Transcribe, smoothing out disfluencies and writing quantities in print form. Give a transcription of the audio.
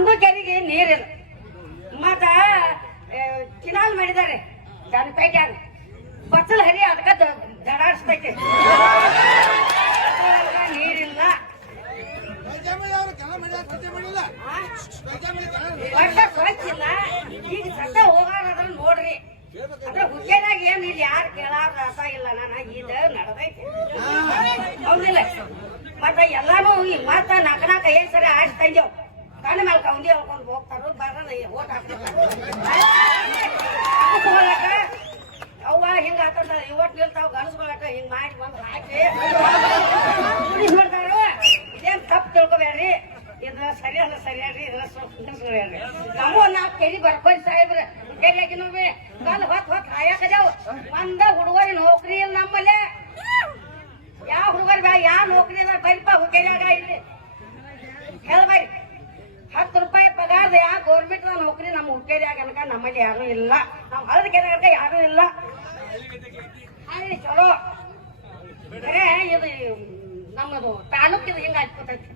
ಒಂದು ಕೆರೆಗೆ ನೀರಿಲ್ಲ. ಮತ್ತ ಕಿನಾಲ್ ಮಾಡಿದ್ದಾರೆ ಜನಪೇಟ್ಯಾಗ ಬಚ್ಚಲ್ ಹರಿ ಅದಕ್ಕ ದಡಾಡ್ಸ್ತೈತೆ. ನೀರಿಲ್ಲ, ಸ್ವಚ್ಛ ಇಲ್ಲ. ಈಗ ಸದ್ದ ಹೋಗಾರ ನೋಡ್ರಿ. ಅದ್ರ ಹುದ್ದೆದಾಗ ಏನ್ ಇಲ್ಲಿ ಯಾರು ಕೇಳಾರ ಅರ್ಥ ಇಲ್ಲ. ನನಗ ಇದ ನಡದೈತಿ ಹೌದಿಲ್ಲ. ಮತ್ತ ಎಲ್ಲಾನು ಮತ್ತ ನಾಲ್ಕ ಐದ್ ಸರಿ ಆಡ್ಸ್ ತಂದೇವ್. ಕಣ್ಣ ಮೇಲೆ ಕೌಂದಿ ಹೇಳ್ಕೊಂಡ್ ಹೋಗ್ತಾರ, ಬರೋದ ಓಟ್ ಹಾಕ್ತಾರ. ಅವ್ವ ಹಿಂಗ ಆತದ ಇವತ್ತು ನಿಲ್ತಾವ ಗಣಸ್ಕೊಳಕ ಹಿಂಗ್ ಮಾಡಿ ಬಂದ್ ಹಾಕಿ ನೋಡ್ತಾರ. ಇದೇನ್ ತಪ್ಪು ತಿಳ್ಕೊಬೇಡ್ರಿ, ಇದ್ರ ಸರಿ ಅಲ್ಲ ಸರಿಯಾಡ್ರಿ, ಇದ್ರ ಸ್ವಲ್ಪ ನಾವು ನಾಲ್ಕು ಕೆರಿ ಬರ್ಕೋರಿ ಸಾಹೇಬ್ರ ಕೆರಿಯಾಗಿ ನೋವಿ ಕಲ್ ಹೊತ್ ಹಾಯಾಕದೇವ್. ಒಂದ ಹುಡುಗರಿ ನೌಕರಿ ಇಲ್ಲ ನಮ್ಮಲ್ಲಿ. ಯಾವ ಹುಡುಗರಿ ಬ್ಯಾ ಯಾವ ನೌಕರಿ ಅದ ಬರಿಪ ಹುಡುಗರಿಯಾಗ ಇಲ್ಲಿ ಹೇಳ್ಬರಿ. 10 ರೂಪಾಯಿ ಪಗಾರದ ಯಾವ ಗೌರ್ಮೆಂಟ್ ನೌಕರಿ ನಮ್ಮ ಹುಡುಗರಿಯಾಗ ಅನ್ಕ ನಮ್ಮಲ್ಲಿ ಯಾರು ಇಲ್ಲ. ನಾವು ಹಳದ ಕೆರೆಯಾಗ ಯಾರು ಇಲ್ಲ. ಅಲ್ಲಿ ಚಲೋ ಬರೇ ಇದು ನಮ್ಮದು ತಾಲೂಕಿದು ಹಿಂಗ ಹಚ್ಕೊತೈತಿ.